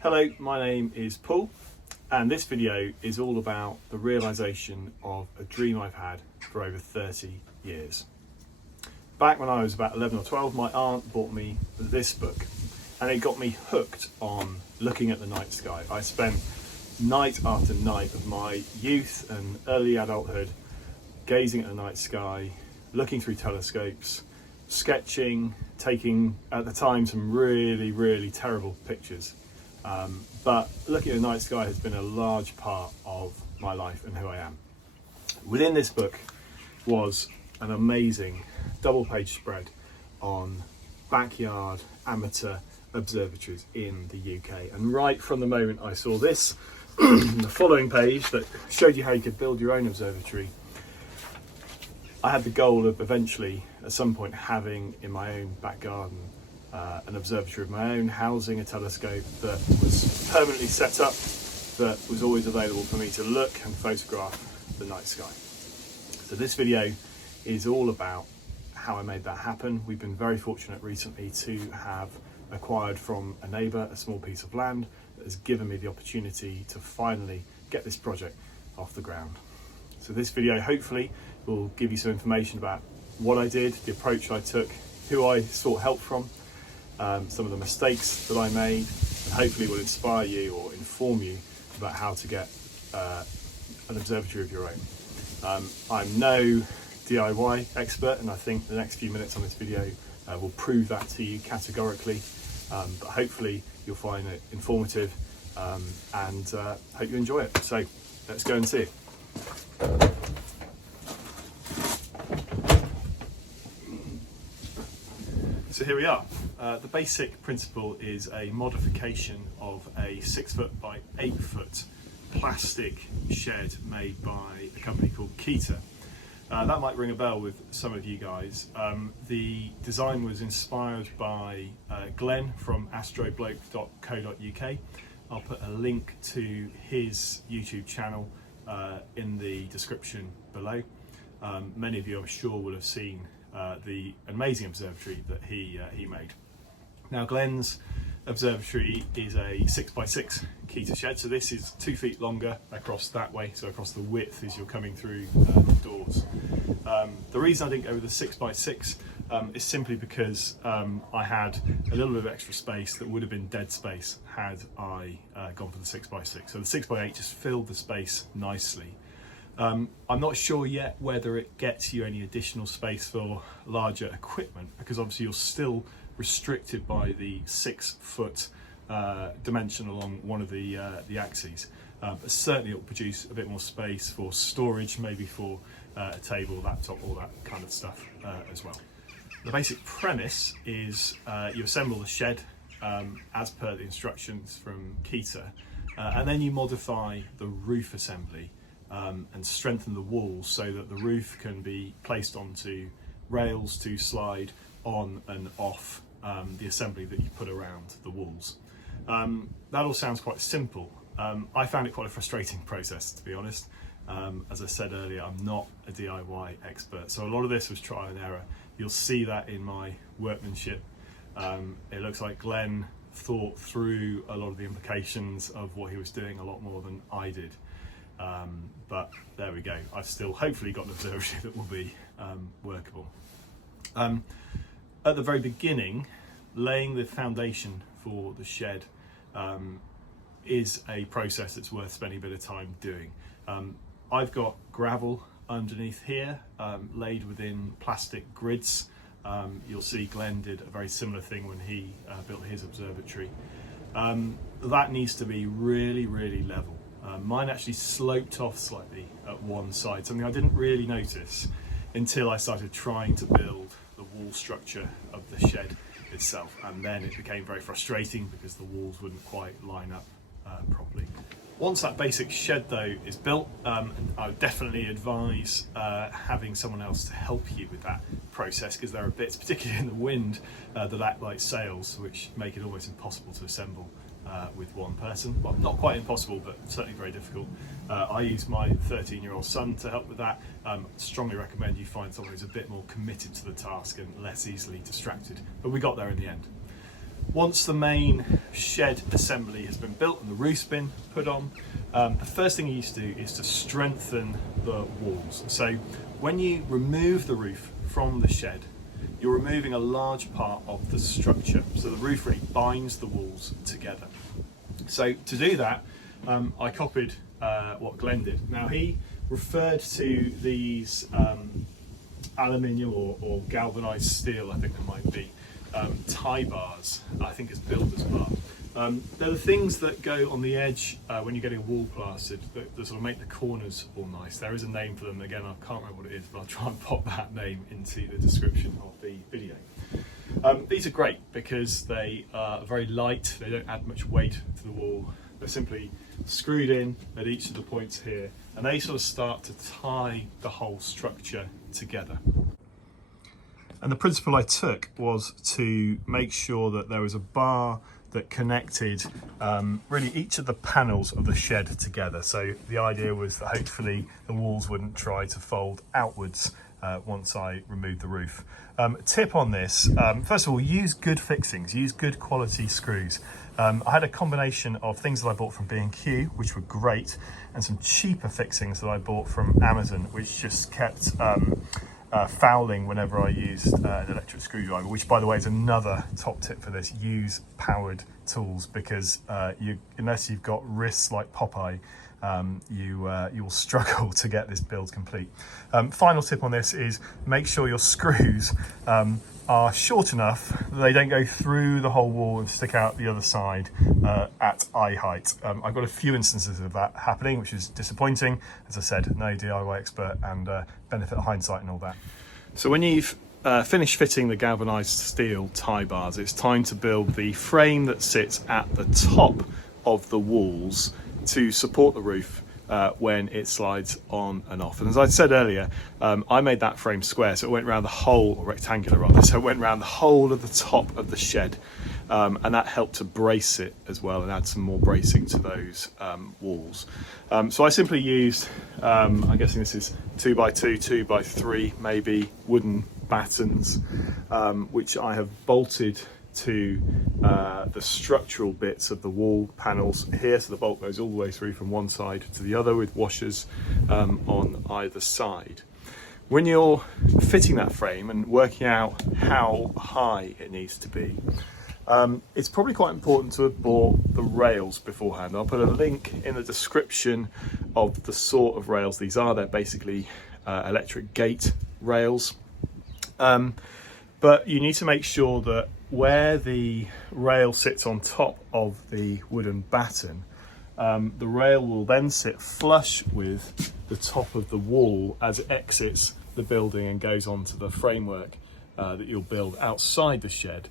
Hello, my name is Paul, and this video is all about the realisation of a dream I've had for over 30 years. Back when I was about 11 or 12, my aunt bought me this book, and it got me hooked on looking at the night sky. I spent night after night of my youth and early adulthood gazing at the night sky, looking through telescopes, sketching, taking, at the time, some really terrible pictures. But looking at the night sky has been a large part of my life and who I am. Within this book was an amazing double-page spread on backyard amateur observatories in the UK. And right from the moment I saw this, the following page that showed you how you could build your own observatory, I had the goal of eventually, at some point, having in my own back garden an observatory of my own, housing a telescope that was permanently set up, that was always available for me to look and photograph the night sky. So this video is all about how I made that happen. We've been very fortunate recently to have acquired from a neighbour a small piece of land that has given me the opportunity to finally get this project off the ground. So this video hopefully will give you some information about what I did, the approach I took, who I sought help from, some of the mistakes that I made, and hopefully will inspire you or inform you about how to get an observatory of your own. I'm no DIY expert, and I think the next few minutes on this video will prove that to you categorically, but hopefully you'll find it informative and hope you enjoy it. So let's go and see it. So here we are. The basic principle is a modification of a 6 foot by 8 foot plastic shed made by a company called Keter. That might ring a bell with some of you guys. The design was inspired by Glenn from astrobloke.co.uk. I'll put a link to his YouTube channel in the description below. Many of you, I'm sure, will have seen the amazing observatory that he made. Now, Glenn's observatory is a 6x6 Keter shed, so this is 2 feet longer across that way, so across the width as you're coming through the doors. The reason I didn't go with the 6x6 is simply because I had a little bit of extra space that would have been dead space had I gone for the 6x6. So the 6x8 just filled the space nicely. I'm not sure yet whether it gets you any additional space for larger equipment, because obviously you're still restricted by the 6 foot dimension along one of the axes. But certainly it will produce a bit more space for storage, maybe for a table, laptop, all that kind of stuff as well. The basic premise is you assemble the shed as per the instructions from Keter, and then you modify the roof assembly and strengthen the walls so that the roof can be placed onto rails to slide on and off the assembly that you put around the walls. That all sounds quite simple. I found it quite a frustrating process, to be honest. As I said earlier, I'm not a DIY expert, so a lot of this was trial and error. You'll see that in my workmanship. It looks like Glenn thought through a lot of the implications of what he was doing a lot more than I did. But there we go. I've still hopefully got an observatory that will be workable. At the very beginning, laying the foundation for the shed is a process that's worth spending a bit of time doing. I've got gravel underneath here, laid within plastic grids. You'll see Glenn did a very similar thing when he built his observatory. That needs to be really level. Mine actually sloped off slightly at one side, something I didn't really notice until I started trying to build the wall structure of the shed itself, and then it became very frustrating because the walls wouldn't quite line up properly. Once that basic shed though is built, I would definitely advise having someone else to help you with that process, because there are bits, particularly in the wind, that act like sails, which make it almost impossible to assemble with one person. Well, not quite impossible, but certainly very difficult. I use my 13-year-old son to help with that. Strongly recommend you find someone who's a bit more committed to the task and less easily distracted. But we got there in the end. Once the main shed assembly has been built and the roof's been put on, the first thing you used to do is to strengthen the walls. So when you remove the roof from the shed, you're removing a large part of the structure. So the roof really binds the walls together. So to do that, I copied what Glenn did. Now he referred to these aluminium or galvanized steel, I think it might be, tie bars, I think it's builder's bar. They're the things that go on the edge when you're getting a wall plastered that sort of make the corners all nice. There is a name for them, again I can't remember what it is, but I'll try and pop that name into the description of the video. These are great because they are very light, they don't add much weight to the wall. They're simply screwed in at each of the points here, and they sort of start to tie the whole structure together. And the principle I took was to make sure that there was a bar that connected really each of the panels of the shed together. So the idea was that hopefully the walls wouldn't try to fold outwards once I removed the roof. Tip on this, first of all, use good fixings, use good quality screws. I had a combination of things that I bought from B&Q, which were great, and some cheaper fixings that I bought from Amazon, which just kept fouling whenever I used an electric screwdriver, which by the way is another top tip for this: use powered tools, because unless you've got wrists like Popeye, you will struggle to get this build complete. Final tip on this is make sure your screws are short enough that they don't go through the whole wall and stick out the other side at eye height. I've got a few instances of that happening, which is disappointing. As I said, no DIY expert, and benefit of hindsight and all that. So when you've finished fitting the galvanized steel tie bars, it's time to build the frame that sits at the top of the walls to support the roof when it slides on and off. And as I said earlier, I made that frame square, so it went around the whole, or rectangular rather, so it went around the whole of the top of the shed, and that helped to brace it as well and add some more bracing to those walls. So I simply used, I'm guessing this is 2x2, 2x3 maybe, wooden battens, which I have bolted to the structural bits of the wall panels here, so the bolt goes all the way through from one side to the other with washers on either side. When you're fitting that frame and working out how high it needs to be, it's probably quite important to have bought the rails beforehand. I'll put a link in the description of the sort of rails these are. They're basically electric gate rails, but you need to make sure that where the rail sits on top of the wooden batten, the rail will then sit flush with the top of the wall as it exits the building and goes onto the framework that you'll build outside the shed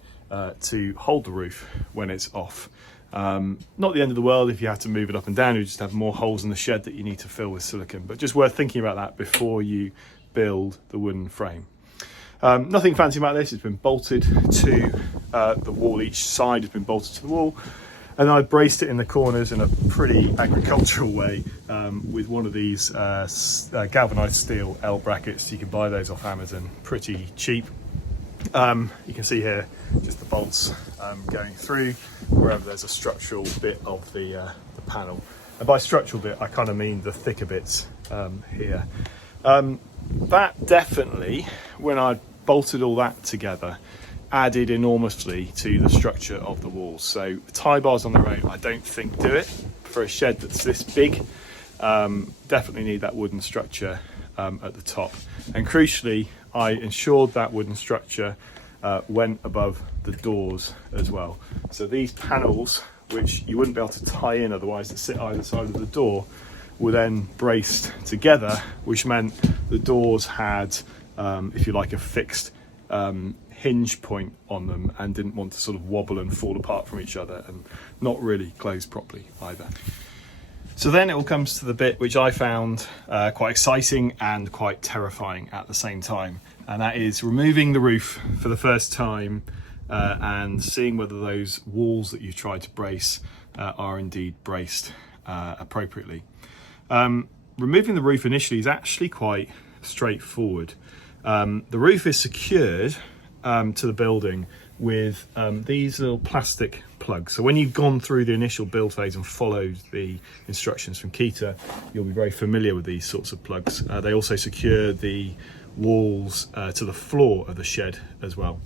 to hold the roof when it's off. Not the end of the world if you have to move it up and down, you just have more holes in the shed that you need to fill with silicone, but just worth thinking about that before you build the wooden frame. Nothing fancy about this, it's been bolted to the wall, each side has been bolted to the wall, and I braced it in the corners in a pretty agricultural way with one of these galvanized steel L brackets. You can buy those off Amazon, pretty cheap. You can see here just the bolts going through wherever there's a structural bit of the panel, and by structural bit I kind of mean the thicker bits here. That definitely, when I bolted all that together, added enormously to the structure of the walls. So tie bars on their own I don't think do it for a shed that's this big. Definitely need that wooden structure at the top, and crucially I ensured that wooden structure went above the doors as well. So these panels, which you wouldn't be able to tie in otherwise, that sit either side of the door, were then braced together, which meant the doors had, if you like, a fixed hinge point on them and didn't want to sort of wobble and fall apart from each other and not really close properly either. So then it all comes to the bit which I found quite exciting and quite terrifying at the same time, and that is removing the roof for the first time and seeing whether those walls that you've tried to brace are indeed braced appropriately. Removing the roof initially is actually quite straightforward. The roof is secured to the building with these little plastic plugs. So when you've gone through the initial build phase and followed the instructions from Keter, you'll be very familiar with these sorts of plugs. They also secure the walls to the floor of the shed as well.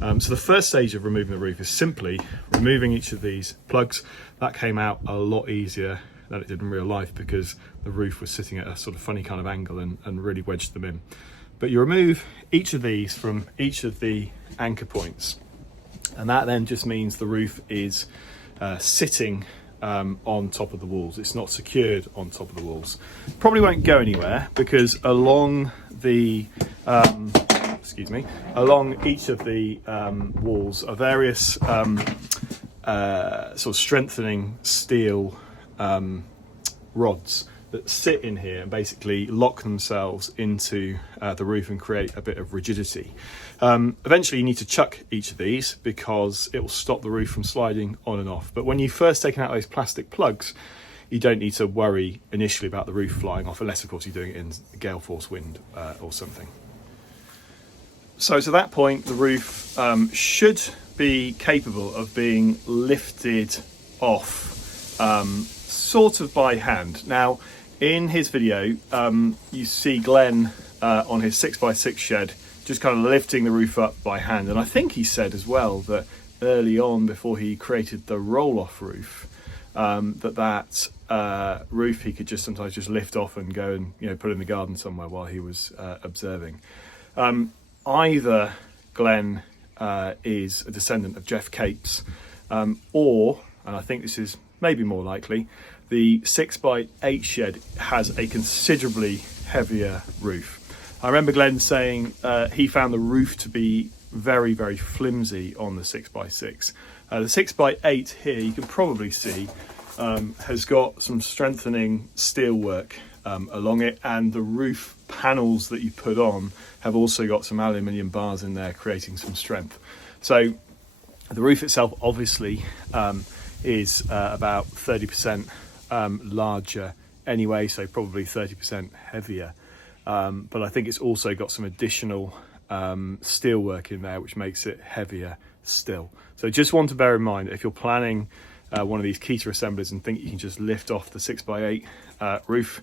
So the first stage of removing the roof is simply removing each of these plugs. That came out a lot easier than it did in real life because the roof was sitting at a sort of funny kind of angle and really wedged them in. But you remove each of these from each of the anchor points, and that then just means the roof is sitting on top of the walls. It's not secured on top of the walls. Probably won't go anywhere because along the along each of the walls are various sort of strengthening steel rods that sit in here and basically lock themselves into the roof and create a bit of rigidity. Eventually you need to chuck each of these because it will stop the roof from sliding on and off. But when you've first taken out those plastic plugs, you don't need to worry initially about the roof flying off, unless of course you're doing it in gale force wind or something. So to that point, the roof should be capable of being lifted off sort of by hand. Now, in his video, you see Glenn on his 6x6 shed just kind of lifting the roof up by hand. And I think he said as well that early on, before he created the roll-off roof, that roof he could just sometimes just lift off and go and put in the garden somewhere while he was observing. Either Glenn is a descendant of Jeff Capes, or, and I think this is maybe more likely, the 6x8 shed has a considerably heavier roof. I remember Glenn saying he found the roof to be very, very flimsy on the 6x6. The 6x8 here, you can probably see, has got some strengthening steelwork along it, and the roof panels that you put on have also got some aluminium bars in there creating some strength. So the roof itself obviously is about 30% larger anyway, so probably 30% heavier. But I think it's also got some additional steelwork in there, which makes it heavier still. So just want to bear in mind, if you're planning one of these Keter assemblies and think you can just lift off the 6x8 roof,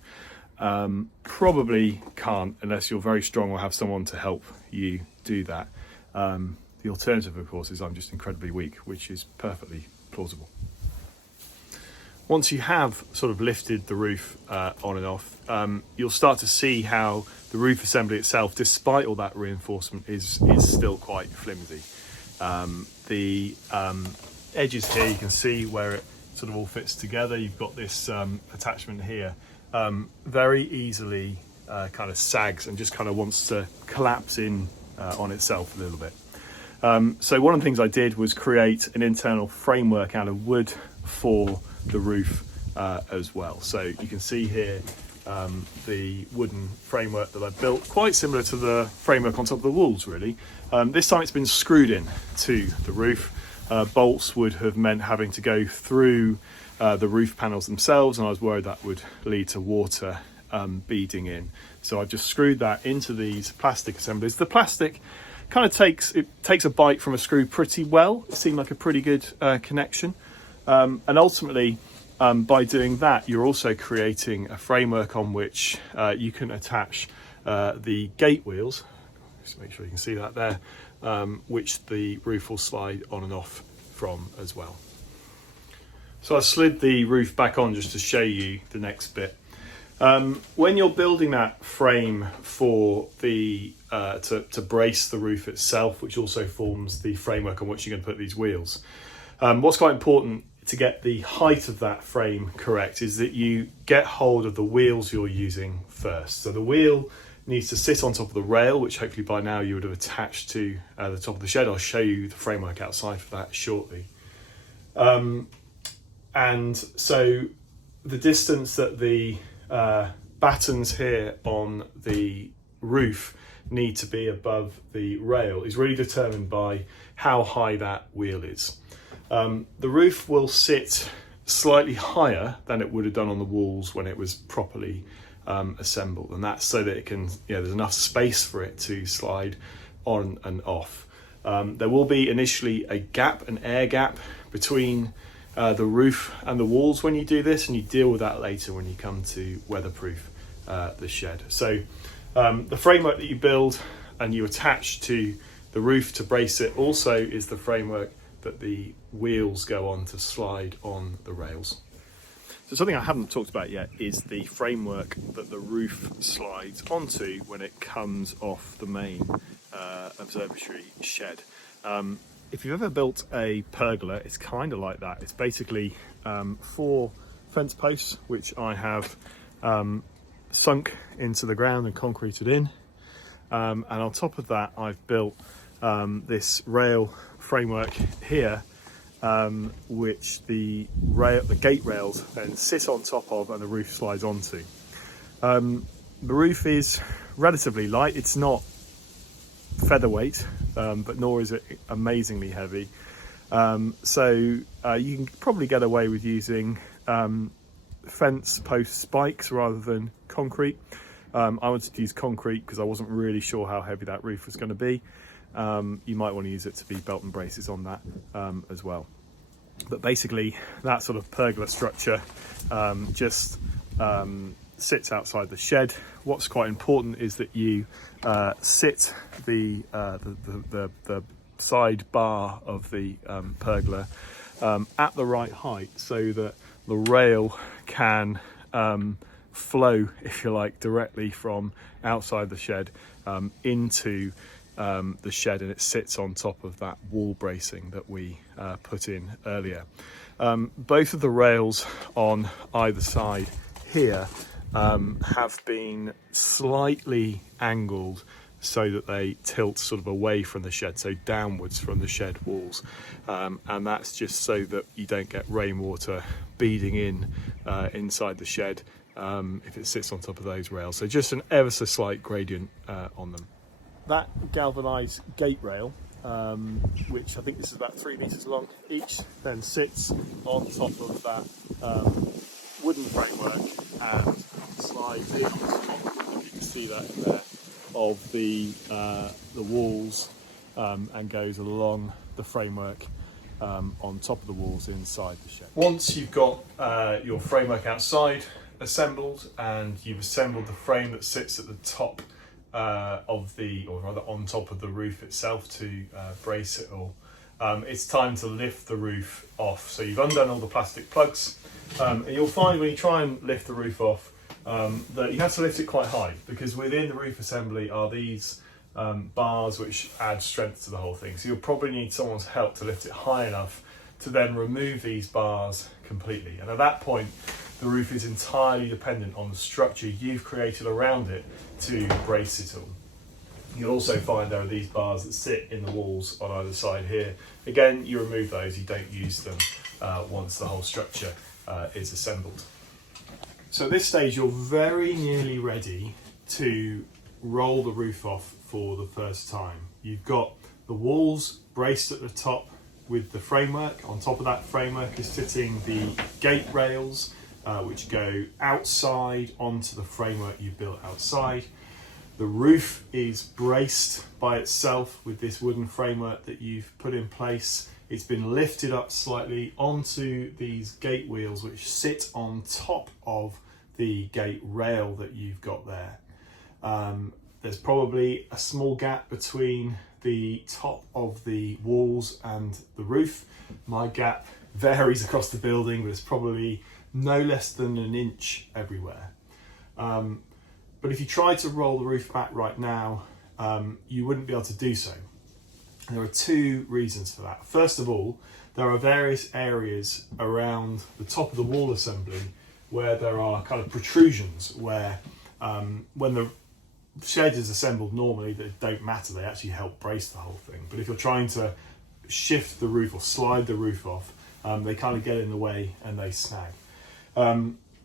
probably can't unless you're very strong or have someone to help you do that. The alternative, of course, is I'm just incredibly weak, which is perfectly plausible. Once you have sort of lifted the roof on and off, you'll start to see how the roof assembly itself, despite all that reinforcement, is still quite flimsy. The edges here, you can see where it sort of all fits together. You've got this attachment here, very easily kind of sags and just kind of wants to collapse in on itself a little bit. So one of the things I did was create an internal framework out of wood for the roof as well. So you can see here the wooden framework that I built, quite similar to the framework on top of the walls really. This time it's been screwed in to the roof. Bolts would have meant having to go through the roof panels themselves, and I was worried that would lead to water beading in. So I've just screwed that into these plastic assemblies. The plastic kind of takes a bite from a screw pretty well. It seemed like a pretty good connection. And ultimately, by doing that, you're also creating a framework on which you can attach the gate wheels. Just make sure you can see that there, which the roof will slide on and off from as well. So I slid the roof back on just to show you the next bit. When you're building that frame for the to brace the roof itself, which also forms the framework on which you're going to put these wheels, what's quite important to get the height of that frame correct is that you get hold of the wheels you're using first. So the wheel needs to sit on top of the rail, which hopefully by now you would have attached to the top of the shed. I'll show you the framework outside for that shortly. And so the distance that the battens here on the roof need to be above the rail is really determined by how high that wheel is. The roof will sit slightly higher than it would have done on the walls when it was properly assembled, and that's so that it can, there's enough space for it to slide on and off. There will be initially a gap, an air gap between the roof and the walls when you do this, and you deal with that later when you come to weatherproof the shed. So the framework that you build and you attach to the roof to brace it also is the framework that the wheels go on to slide on the rails. So something I haven't talked about yet is the framework that the roof slides onto when it comes off the main observatory shed. If you've ever built a pergola, it's kind of like that. It's basically 4 fence posts which I have sunk into the ground and concreted in, and on top of that I've built this rail framework here, which the gate rails then sit on top of and the roof slides onto. The roof is relatively light. It's not featherweight, but nor is it amazingly heavy. So you can probably get away with using fence post spikes rather than concrete. I wanted to use concrete because I wasn't really sure how heavy that roof was going to be. You might want to use it to be belt and braces on that as well. But basically that sort of pergola structure just sits outside the shed. What's quite important is that you sit the side bar of the pergola at the right height so that the rail can flow, if you like, directly from outside the shed into the shed, and it sits on top of that wall bracing that we put in earlier. Both of the rails on either side here have been slightly angled so that they tilt sort of away from the shed, so downwards from the shed walls, and that's just so that you don't get rainwater beading in inside the shed if it sits on top of those rails. So just an ever so slight gradient on them. That galvanised gate rail, which I think this is about 3 meters long each, then sits on top of that wooden framework and slides in. You can see that in there of the walls, and goes along the framework on top of the walls inside the shed. Once you've got your framework outside assembled, and you've assembled the frame that sits at the top or rather on top of the roof itself to brace it all, it's time to lift the roof off. So you've undone all the plastic plugs, and you'll find when you try and lift the roof off that you have to lift it quite high, because within the roof assembly are these bars which add strength to the whole thing. So you'll probably need someone's help to lift it high enough to then remove these bars completely. And at that point, the roof is entirely dependent on the structure you've created around it to brace it all. You'll also find there are these bars that sit in the walls on either side here. Again, you remove those, you don't use them once the whole structure is assembled. So at this stage, you're very nearly ready to roll the roof off for the first time. You've got the walls braced at the top with the framework. On top of that framework is sitting the gate rails, which go outside onto the framework you built outside. The roof is braced by itself with this wooden framework that you've put in place. It's been lifted up slightly onto these gate wheels, which sit on top of the gate rail that you've got there. There's probably a small gap between the top of the walls and the roof. My gap varies across the building, but it's probably no less than an inch everywhere. But if you tried to roll the roof back right now, you wouldn't be able to do so. And there are 2 reasons for that. First of all, there are various areas around the top of the wall assembly where there are kind of protrusions where when the shed is assembled normally, they don't matter, they actually help brace the whole thing. But if you're trying to shift the roof or slide the roof off, they kind of get in the way and they snag.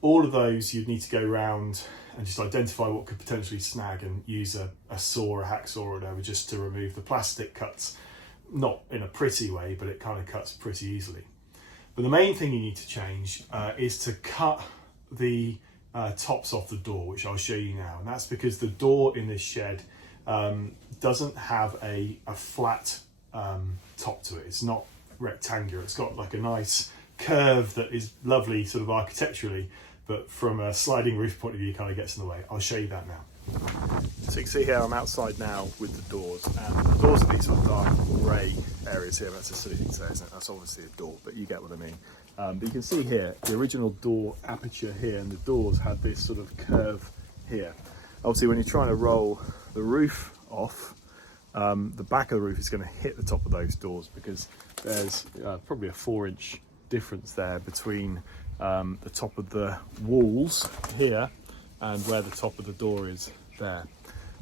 All of those you'd need to go around and just identify what could potentially snag and use a saw, a hacksaw or whatever, just to remove the plastic cuts. Not in a pretty way, but it kind of cuts pretty easily. But the main thing you need to change is to cut the tops off the door, which I'll show you now. And that's because the door in this shed doesn't have a flat top to it. It's not rectangular. It's got like a nice curve that is lovely sort of architecturally, but from a sliding roof point of view kind of gets in the way. I'll show you that now. So you can see here I'm outside now with the doors, and the doors are these sort of dark grey areas here. That's a silly thing to say, isn't it? That's obviously a door, but you get what I mean. But you can see here the original door aperture here, and the doors had this sort of curve here. Obviously when you're trying to roll the roof off, the back of the roof is going to hit the top of those doors, because there's probably a 4-inch difference there between the top of the walls here and where the top of the door is there.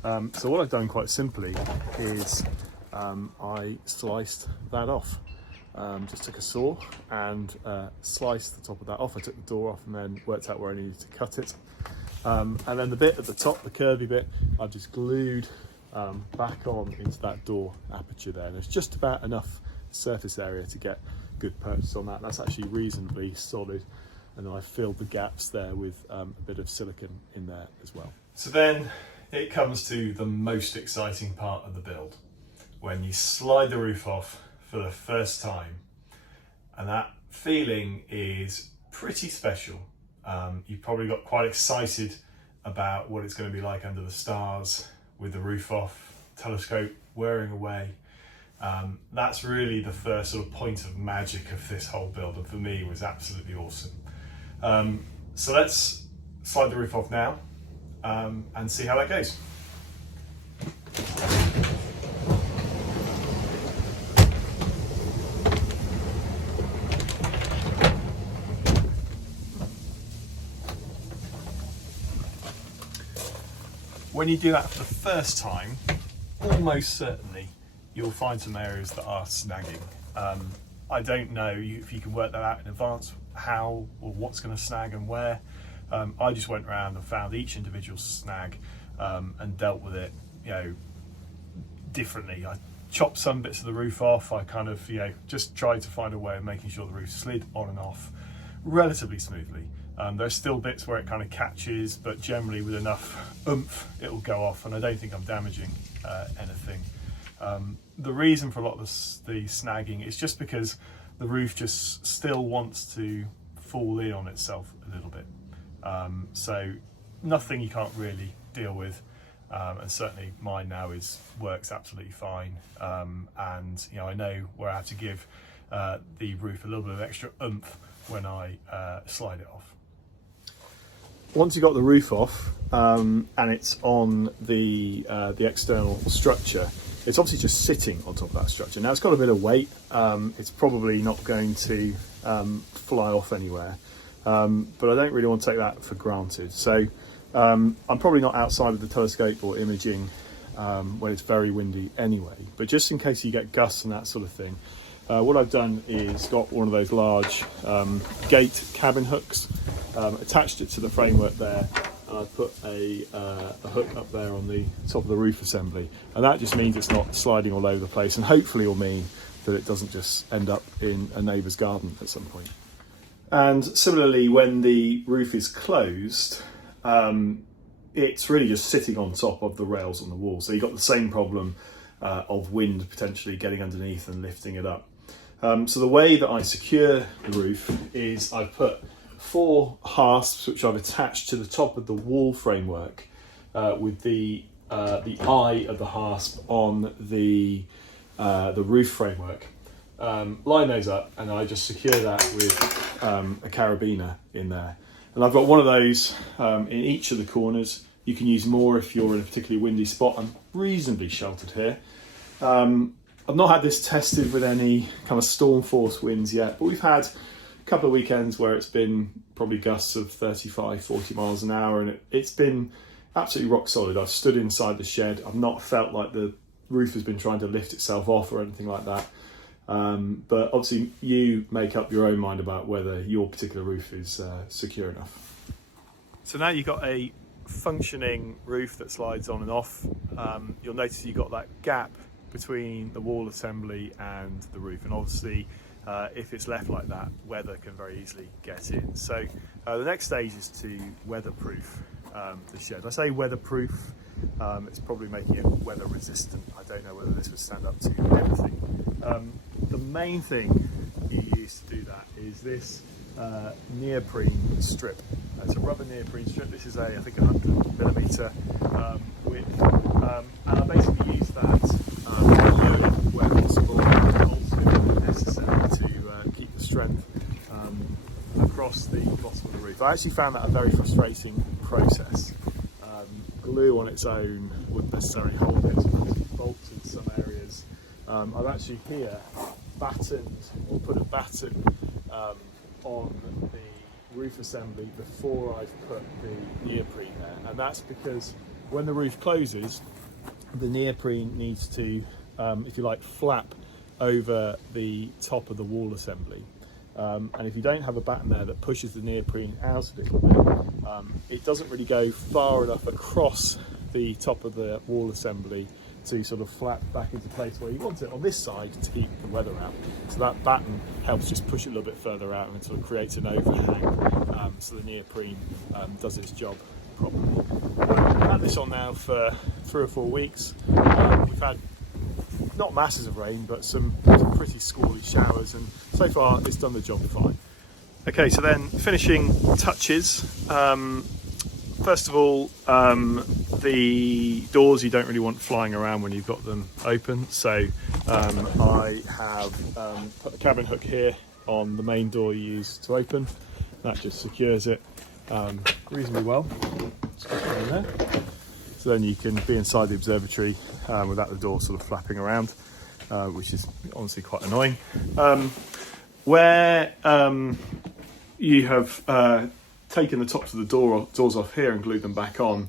So what I've done quite simply is I sliced that off. Just took a saw and sliced the top of that off. I took the door off and then worked out where I needed to cut it. And then the bit at the top, the curvy bit, I've just glued back on into that door aperture there. There's just about enough surface area to get good purchase on that. That's actually reasonably solid. And then I filled the gaps there with a bit of silicone in there as well. So then it comes to the most exciting part of the build, when you slide the roof off for the first time, and that feeling is pretty special. You've probably got quite excited about what it's going to be like under the stars with the roof off, telescope whirring away. That's really the first sort of point of magic of this whole build, and for me it was absolutely awesome. So let's slide the roof off now and see how that goes. When you do that for the first time, almost certainly you'll find some areas that are snagging. I don't know if you can work that out in advance, how or what's going to snag and where. I just went around and found each individual snag and dealt with it, differently. I chopped some bits of the roof off. I kind of, just tried to find a way of making sure the roof slid on and off relatively smoothly. There's still bits where it kind of catches, but generally with enough oomph it'll go off, and I don't think I'm damaging anything. The reason for a lot of the snagging is just because the roof just still wants to fall in on itself a little bit. So nothing you can't really deal with, and certainly mine now works absolutely fine. And I know where I have to give the roof a little bit of extra oomph when I slide it off. Once you've got the roof off and it's on the external structure, it's obviously just sitting on top of that structure. Now it's got a bit of weight. It's probably not going to fly off anywhere, but I don't really want to take that for granted. So I'm probably not outside of the telescope or imaging when it's very windy anyway, but just in case you get gusts and that sort of thing, what I've done is got one of those large gate cabin hooks, attached it to the framework there, and I put a hook up there on the top of the roof assembly, and that just means it's not sliding all over the place, and hopefully will mean that it doesn't just end up in a neighbour's garden at some point. And similarly, when the roof is closed, it's really just sitting on top of the rails on the wall, so you've got the same problem of wind potentially getting underneath and lifting it up. So the way that I secure the roof is I've put 4 hasps which I've attached to the top of the wall framework with the eye of the hasp on the roof framework. Line those up, and I just secure that with a carabiner in there. And I've got one of those in each of the corners. You can use more if you're in a particularly windy spot. I'm reasonably sheltered here. I've not had this tested with any kind of storm force winds yet, but we've had a couple of weekends where it's been probably gusts of 35, 40 miles an hour, and it's been absolutely rock solid. I've stood inside the shed. I've not felt like the roof has been trying to lift itself off or anything like that. But obviously you make up your own mind about whether your particular roof is secure enough. So now you've got a functioning roof that slides on and off. You'll notice you've got that gap between the wall assembly and the roof, and obviously if it's left like that, weather can very easily get in. So the next stage is to weatherproof the shed. I say weatherproof, it's probably making it weather resistant. I don't know whether this would stand up to everything The main thing you use to do that is this neoprene strip. It's a rubber neoprene strip. This is I think 100mm width, and I basically use that where possible, necessary to keep the strength across the bottom of the roof. I actually found that a very frustrating process. Glue on its own wouldn't necessarily hold it, so bolts in some areas. I've actually here battened or put a batten on the roof assembly before I've put the neoprene there, and that's because when the roof closes, the neoprene needs to, if you like, flap over the top of the wall assembly. And if you don't have a batten there that pushes the neoprene out a little bit, it doesn't really go far enough across the top of the wall assembly to sort of flap back into place where you want it on this side to keep the weather out. So that batten helps just push it a little bit further out and sort of creates an overhang, so the neoprene does its job properly. We've had this on now for 3 or 4 weeks. We've had not masses of rain, but some pretty squally showers, and so far it's done the job fine. Okay, so then finishing touches. First of all, the doors you don't really want flying around when you've got them open, so I have put a cabin hook here on the main door you use to open. That just secures it reasonably well. Just put it in there. So then you can be inside the observatory without the door sort of flapping around, which is honestly quite annoying. Where you have taken the tops of the doors off here and glued them back on,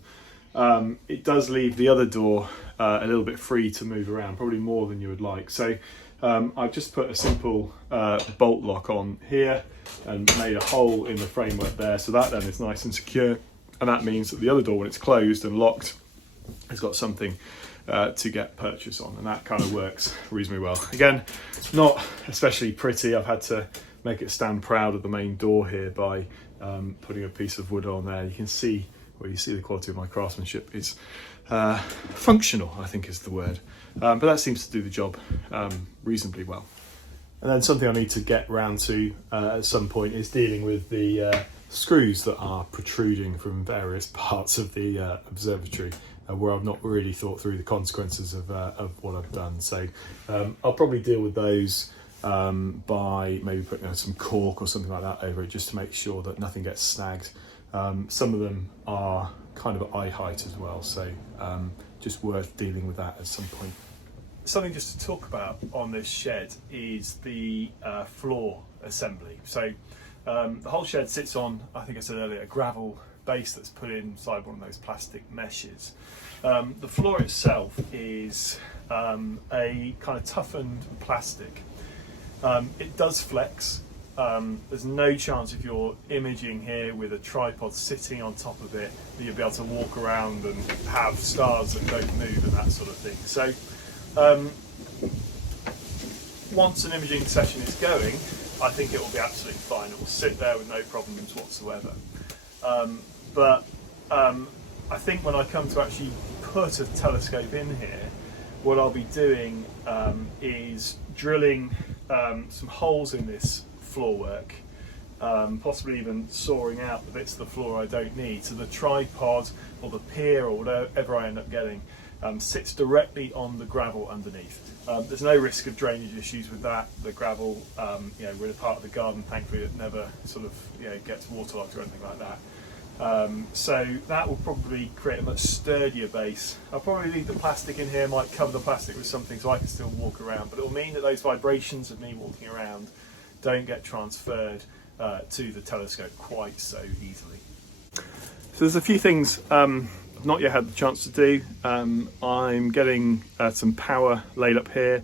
it does leave the other door a little bit free to move around, probably more than you would like. So I've just put a simple bolt lock on here and made a hole in the framework there, so that then is nice and secure, and that means that the other door, when it's closed and locked, has got something to get purchase on, and that kind of works reasonably well. Again, not especially pretty. I've had to make it stand proud of the main door here by putting a piece of wood on there. You can see, well, you see the quality of my craftsmanship is functional, I think is the word, but that seems to do the job reasonably well. And then something I need to get round to at some point is dealing with the screws that are protruding from various parts of the observatory, where I've not really thought through the consequences of what I've done. So I'll probably deal with those by maybe putting some cork or something like that over it, just to make sure that nothing gets snagged. Some of them are kind of eye height as well, so just worth dealing with that at some point. Something just to talk about on this shed is the floor assembly. So the whole shed sits on, I think I said earlier, a gravel base that's put inside one of those plastic meshes. The floor itself is a kind of toughened plastic. It does flex. There's no chance if you're imaging here with a tripod sitting on top of it that you'll be able to walk around and have stars that don't move and that sort of thing. So once an imaging session is going, I think it will be absolutely fine. It will sit there with no problems whatsoever. But I think when I come to actually put a telescope in here, what I'll be doing is drilling some holes in this floorwork, possibly even sawing out the bits of the floor I don't need, so the tripod or the pier or whatever I end up getting sits directly on the gravel underneath. There's no risk of drainage issues with that. The gravel, we're in a part of the garden, thankfully, that never sort of gets waterlogged or anything like that. So that will probably create a much sturdier base. I'll probably leave the plastic in here, might cover the plastic with something so I can still walk around, but it will mean that those vibrations of me walking around don't get transferred to the telescope quite so easily. So there's a few things I've not yet had the chance to do. I'm getting some power laid up here.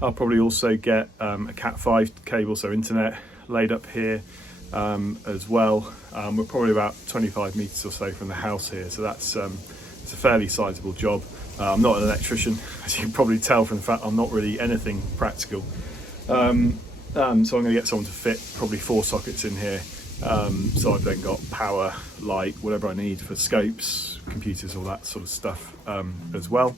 I'll probably also get a Cat5 cable, so internet, laid up here as well. We're probably about 25 metres or so from the house here, so that's it's a fairly sizable job. I'm not an electrician, as you can probably tell from the fact I'm not really anything practical. So I'm going to get someone to fit probably 4 sockets in here. So I've then got power, light, whatever I need for scopes, computers, all that sort of stuff as well.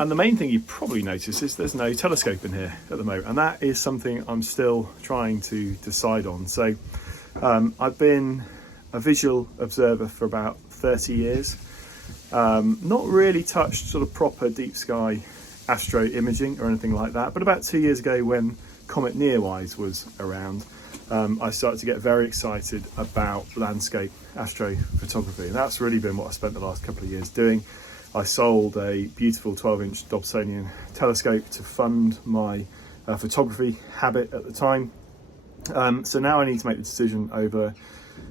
And the main thing you probably notice is there's no telescope in here at the moment, and that is something I'm still trying to decide on. So I've been a visual observer for about 30 years, not really touched sort of proper deep sky astro imaging or anything like that, but about 2 years ago when Comet Neowise was around, I started to get very excited about landscape astrophotography, and that's really been what I spent the last couple of years doing. I sold a beautiful 12-inch Dobsonian telescope to fund my photography habit at the time. So now I need to make the decision over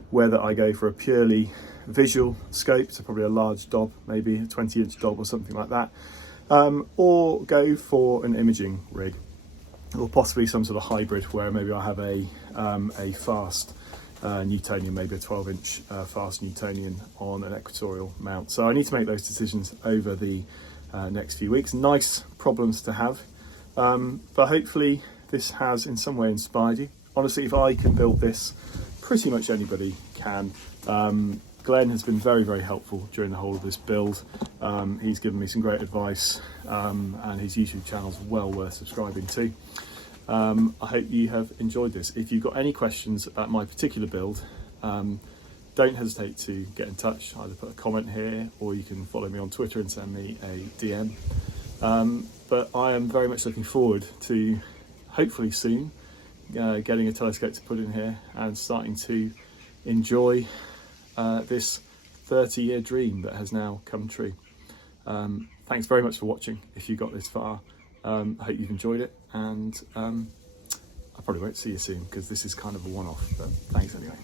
whether I go for a purely visual scope, so probably a large Dob, maybe a 20-inch Dob or something like that, or go for an imaging rig, or possibly some sort of hybrid where maybe I have a fast Newtonian, maybe a 12-inch fast Newtonian on an equatorial mount. So I need to make those decisions over the next few weeks. Nice problems to have, but hopefully this has in some way inspired you. Honestly, if I can build this, pretty much anybody can. Glenn has been very, very helpful during the whole of this build. He's given me some great advice, and his YouTube channel is well worth subscribing to. I hope you have enjoyed this. If you've got any questions about my particular build, don't hesitate to get in touch. Either put a comment here, or you can follow me on Twitter and send me a DM. But I am very much looking forward to, hopefully soon, getting a telescope to put in here and starting to enjoy this 30-year dream that has now come true. Thanks very much for watching if you got this far. I hope you've enjoyed it, and I probably won't see you soon because this is kind of a one-off, but thanks anyway.